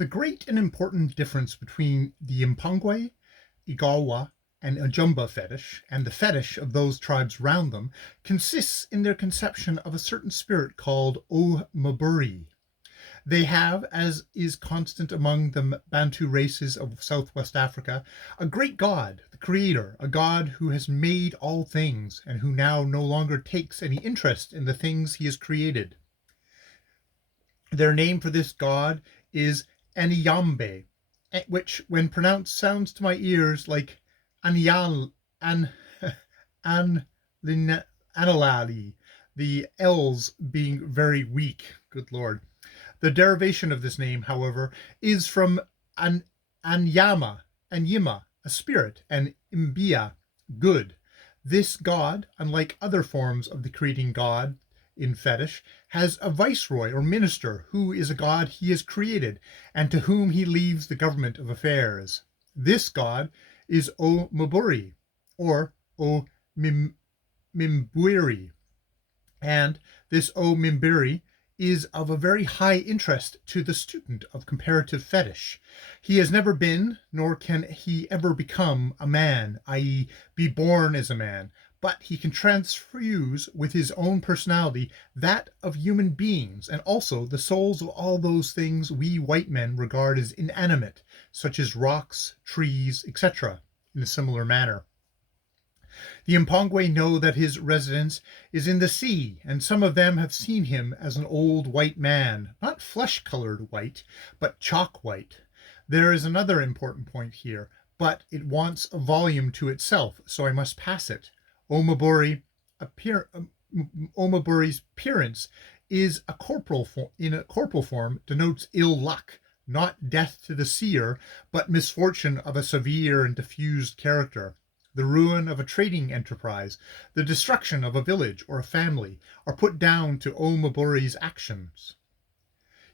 The great and important difference between the Mpongwe, Igawa, and Ajumba fetish, and the fetish of those tribes round them, consists in their conception of a certain spirit called O-Maburi. They have, as is constant among the Bantu races of southwest Africa, a great god, the creator, a god who has made all things, and who now no longer takes any interest in the things he has created. Their name for this god is Anyambe, which, when pronounced, sounds to my ears like Anyal, an, an, Analali, the L's being very weak. Good Lord. The derivation of this name, however, is from Anyama, Anyima, a spirit, and Mbia, good. This god, unlike other forms of the creating god in fetish, has a viceroy or minister who is a god he has created and to whom he leaves the government of affairs. This god is O-Maburi, or O-Mimbwiri, and this O-Mimbiri is of a very high interest to the student of comparative fetish. He has never been, nor can he ever become, a man, i.e., be born as a man, but he can transfuse with his own personality that of human beings, and also the souls of all those things we white men regard as inanimate, such as rocks, trees, etc., in a similar manner. The Mpongwe know that his residence is in the sea, and some of them have seen him as an old white man, not flesh-colored white, but chalk white. There is another important point here, but it wants a volume to itself, so I must pass it. O-Maburi's appearance is in a corporal form denotes ill luck, not death to the seer, but misfortune of a severe and diffused character. The ruin of a trading enterprise, the destruction of a village or a family, are put down to O-Maburi's actions.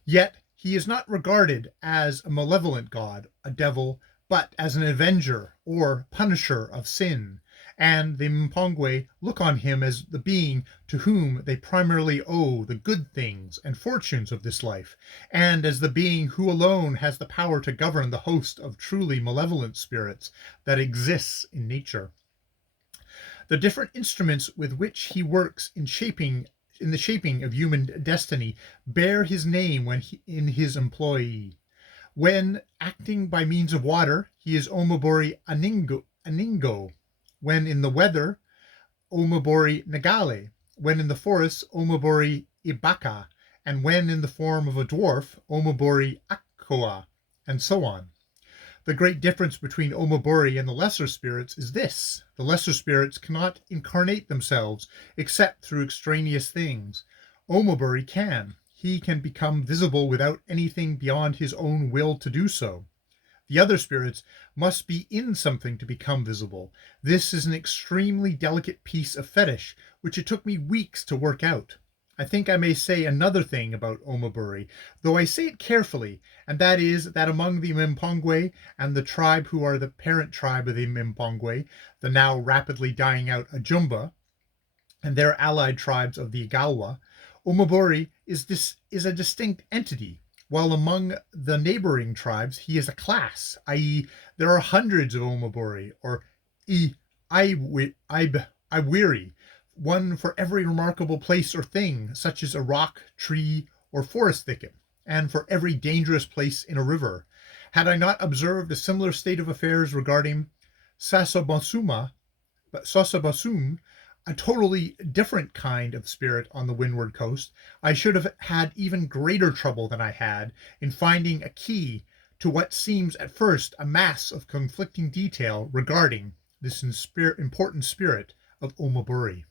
Yet he is not regarded as a malevolent god, a devil, but as an avenger or punisher of sin, and the Mpongwe look on him as the being to whom they primarily owe the good things and fortunes of this life, and as the being who alone has the power to govern the host of truly malevolent spirits that exists in nature. The different instruments with which he works in the shaping of human destiny bear his name when in his employ. When acting by means of water, he is O-Maburi Aningo. When in the weather, O-Maburi Nagale. When in the forest, O-Maburi Ibaka. And when in the form of a dwarf, O-Maburi Akkoa, and so on. The great difference between O-Maburi and the lesser spirits is this. The lesser spirits cannot incarnate themselves except through extraneous things. O-Maburi can. He can become visible without anything beyond his own will to do so. The other spirits must be in something to become visible. This is an extremely delicate piece of fetish, which it took me weeks to work out. I think I may say another thing about O-Maburi, though I say it carefully, and that is that among the Mpongwe and the tribe who are the parent tribe of the Mpongwe, the now rapidly dying out Ajumba, and their allied tribes of the Igawa, O-Maburi is a distinct entity, while among the neighboring tribes he is a class, i.e. there are hundreds of O-Maburi, or Iwiri, one for every remarkable place or thing, such as a rock, tree, or forest thicket, and for every dangerous place in a river. Had I not observed a similar state of affairs regarding Sasabasum, a totally different kind of spirit on the windward coast, I should have had even greater trouble than I had in finding a key to what seems at first a mass of conflicting detail regarding this important spirit of O-Maburi.